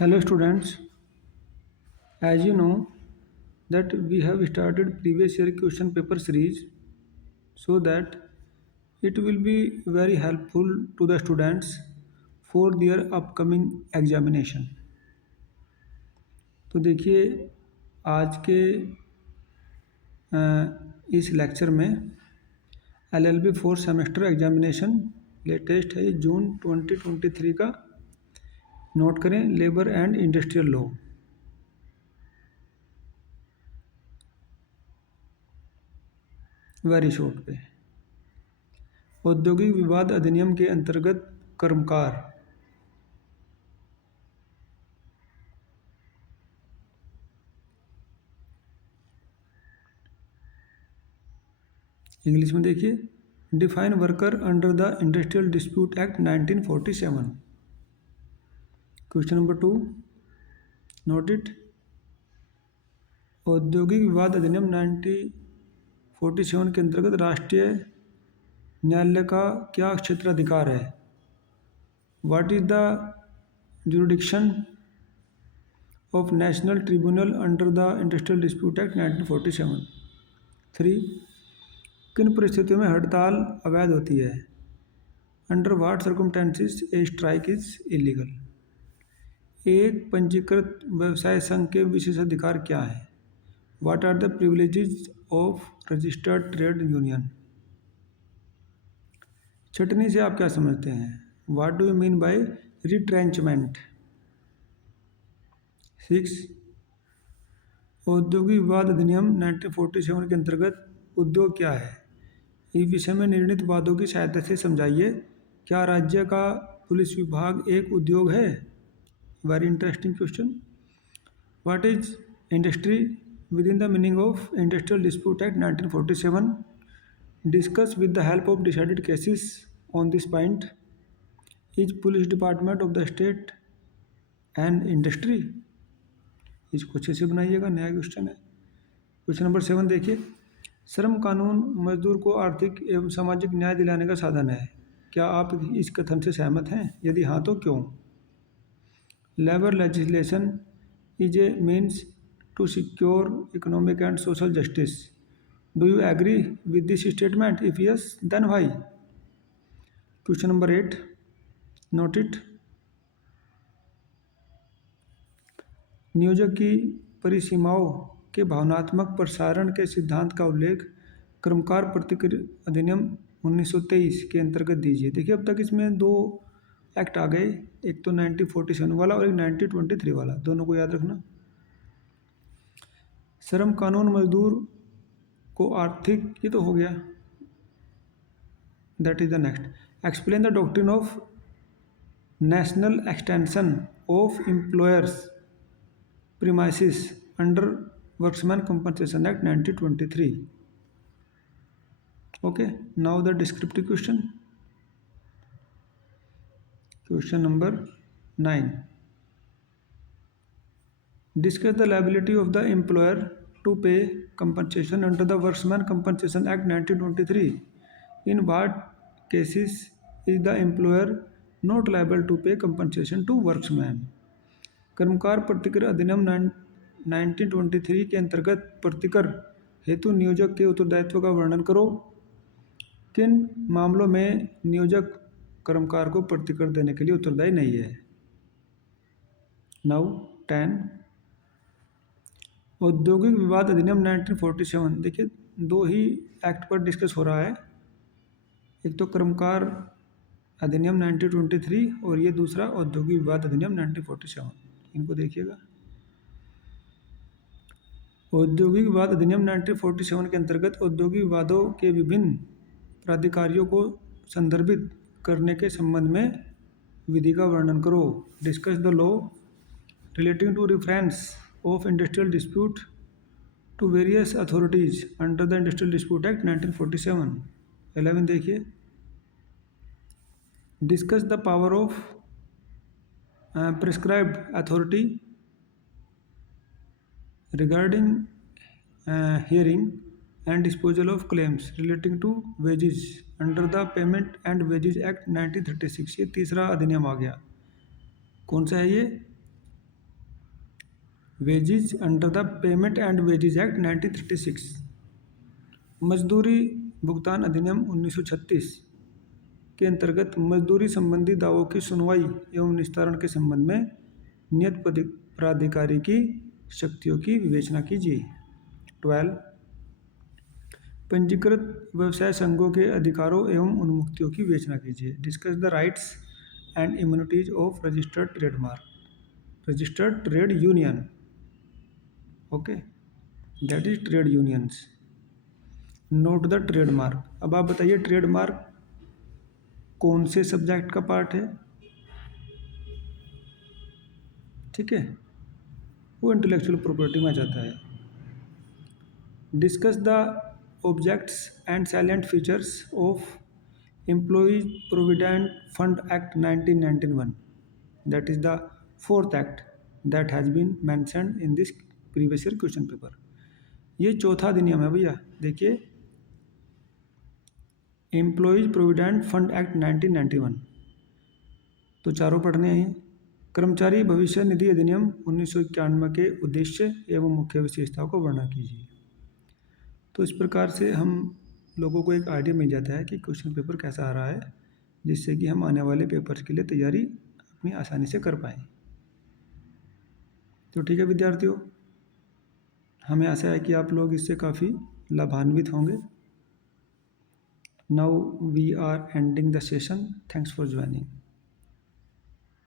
Hello students, as you know that we have started previous year question paper series so that it will be very helpful to the students for their upcoming examination. तो देखिए आज के इस lecture में LLB fourth semester examination latest है जून 2023 का। Note करें labour and industrial law. Very short पे औद्योगिक विवाद अधिनियम के अंतर्गत कर्मकार इंग्लिश में देखिए define worker under the industrial dispute act 1947। Question number 2 note it. औद्योगिक विवाद अधिनियम 1947 के अंतर्गत राष्ट्रीय न्यायालय का क्या क्षेत्राधिकार है? What is the jurisdiction of national tribunal under the industrial dispute act 1947। 3 किन परिस्थितियों में हड़ताल अवैध होती है? Under what circumstances a strike is illegal. एक पंजीकृत व्यवसाय संघ के विशेषाधिकार क्या है? What are the privileges of registered trade union. छटनी से आप क्या समझते हैं? What do you mean by retrenchment. 6 औद्योगिक विवाद अधिनियम 1947 के अंतर्गत उद्योग क्या है? इस विषय में निर्णीत वादों की सहायता से समझाइए। क्या राज्य का पुलिस विभाग एक उद्योग है? Very interesting question. What is industry with in the meaning of industrial dispute act 1947। Discuss with the help of decided cases on this point. Is police department of the state and industry. इसको अच्छे से बनाइएगा, नया question है। Question number 7 देखिए। श्रम कानून मजदूर को आर्थिक एवं सामाजिक न्याय दिलाने का साधन है। क्या आप इस कथन से सहमत हैं? यदि हाँ तो क्यों? Labour legislation is a means to secure economic and social justice. Do you agree with this statement? If yes then why. Question number 8 note it. नियोजक की परिसीमाओं के भावनात्मक प्रसारण के सिद्धांत का उल्लेख कर्मकार प्रतिक्रिया अधिनियम 1923 के अंतर्गत दीजिए। देखिए अब तक इसमें दो एक्ट आ गए, एक तो 1947 वाला और एक 1923 वाला, दोनों को याद रखना। श्रम कानून मजदूर को आर्थिक, ये तो हो गया, that is the next. Explain the doctrine of national extension of employers premises under workman compensation act 1923। okay, now the descriptive question. Question number 9. Discuss the liability of the employer to pay compensation under the Workman Compensation Act 1923. In what cases is the employer not liable to pay compensation to workman? कर्मकार प्रतिकर अधिनियम 1923 के अंतर्गत प्रतिकर हेतु नियोजक के उत्तरदायित्व का वर्णन करो। किन मामलों में नियोजक कर्मकार को प्रतिकर देने के लिए उत्तरदायी नहीं है? नाउ 10 औद्योगिक विवाद अधिनियम 1947। देखिए दो ही एक्ट पर डिस्कस हो रहा है, एक तो कर्मकार अधिनियम 1923 और ये दूसरा औद्योगिक विवाद अधिनियम 1947। इनको देखिएगा। औद्योगिक विवाद अधिनियम 1947 के अंतर्गत औद्योगिक विवादों के विभिन्न प्राधिकारियों को संदर्भित करने के संबंध में विधि का वर्णन करो। Discuss the law relating to reference of industrial dispute to various authorities under the industrial dispute act 1947। 11 देखिए। Discuss the power of prescribed authority regarding hearing and disposal of claims relating to wages under the Payment and Wages Act 1936। ये तीसरा अधिनियम आ गया। कौन सा है ये? Wages under the payment and wages act 1936, मजदूरी भुगतान अधिनियम 1936 के अंतर्गत मजदूरी संबंधी दावों की सुनवाई एवं निस्तारण के संबंध में नियत प्राधिकारी की शक्तियों की विवेचना कीजिए। 12, पंजीकृत व्यवसाय संघों के अधिकारों एवं उन्मुक्तियों की विवेचना कीजिए। Discuss the rights and immunities of registered trademark, registered trade union, okay, that is trade unions. Note the trademark. अब आप बताइए ट्रेडमार्क कौन से सब्जेक्ट का पार्ट है? ठीक है, वो इंटेलेक्चुअल प्रॉपर्टी में आ जाता है। Discuss the objects and salient features of employees provident fund act 1991, that is the fourth act that has been mentioned in this previous year question paper. ये चौथा अधिनियम है भैया, देखिए, एम्प्लॉयज प्रोविडेंट फंड एक्ट 1991, तो चारों पढ़ने हैं। कर्मचारी भविष्य निधि अधिनियम 1991 के उद्देश्य एवं मुख्य विशेषताओं को वर्णन कीजिए। तो इस प्रकार से हम लोगों को एक आइडिया मिल जाता है कि क्वेश्चन पेपर कैसा आ रहा है, जिससे कि हम आने वाले पेपर्स के लिए तैयारी अपनी आसानी से कर पाएँ। तो ठीक है विद्यार्थियों, हमें आशा है कि आप लोग इससे काफ़ी लाभान्वित होंगे। Now we are ending the session, thanks for joining.